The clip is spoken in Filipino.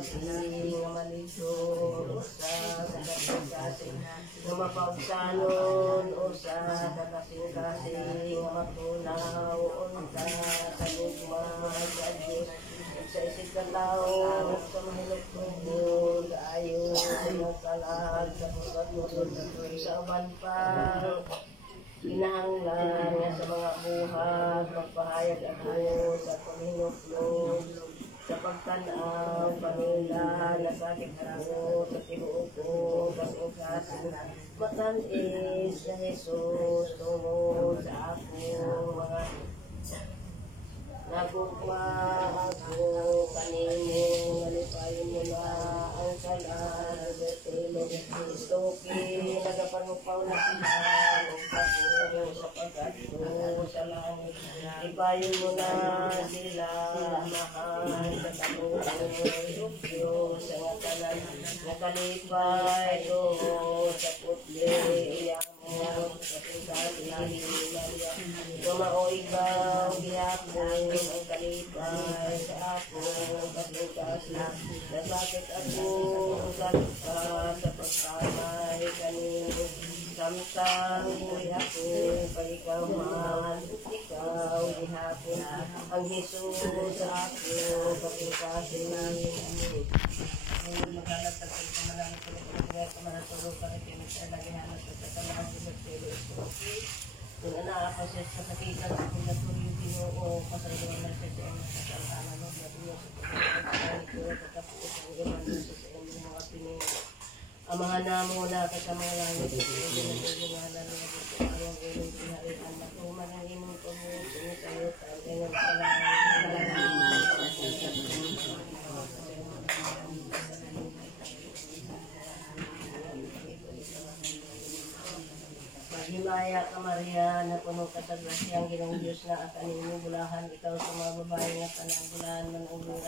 kasing maliso usa sa kasing mapagsanon usa sa kasing matunaw unta sa lugma sa Diyos sa isig kalaw sa mahilog tubod ayo sa kalag sa pagkatulog sa uban pa kinahanglan nga sa mga buhat magpahayag ako sa paghinuklog sa pagtanaw panila nasakit ako sa tibuok ko kasing matanis na Jesus tungod sa ako mga nagugma ako kanino nalipayon mo na ang kalag istoki nagapanupaw na sila o sa pagkatlo sa langit ipayon mo na sila mahal sa tabuo sa ngatanan nakalipay doon sa putli iyak mo sa pagkatlo Tumaoy ba ang gihapon ang kalipay sa ako kaslukas nasakit ako ang sakit pa sa pagkamay kanino samtang buhay ako ikaw man ikaw gihapon ang Jesus sa ako kaslukas maghanap sa pagkamalangit kamanatulog para kinita lagi hanap sa kamalangit sa pagkamalangit kung ako siya sa kapitan sa pagkatuloy yung Ginoo pasaluan na siya sa inyong kasalama no nabiyo sa pagkakalit ko pagkapuos ang iman sa inyong mga pining ang mga namo na sa mga langit sa inyong ginagalan na dito ayong inyong pinarihan na tuman ang inyong pagkapuos sumisayot ang inyong Himaya ka Maria, na puno ka sa grasyang Ginong Diyos na at anino bulahan ikaw sa mga babae nga tanang bulahan man ang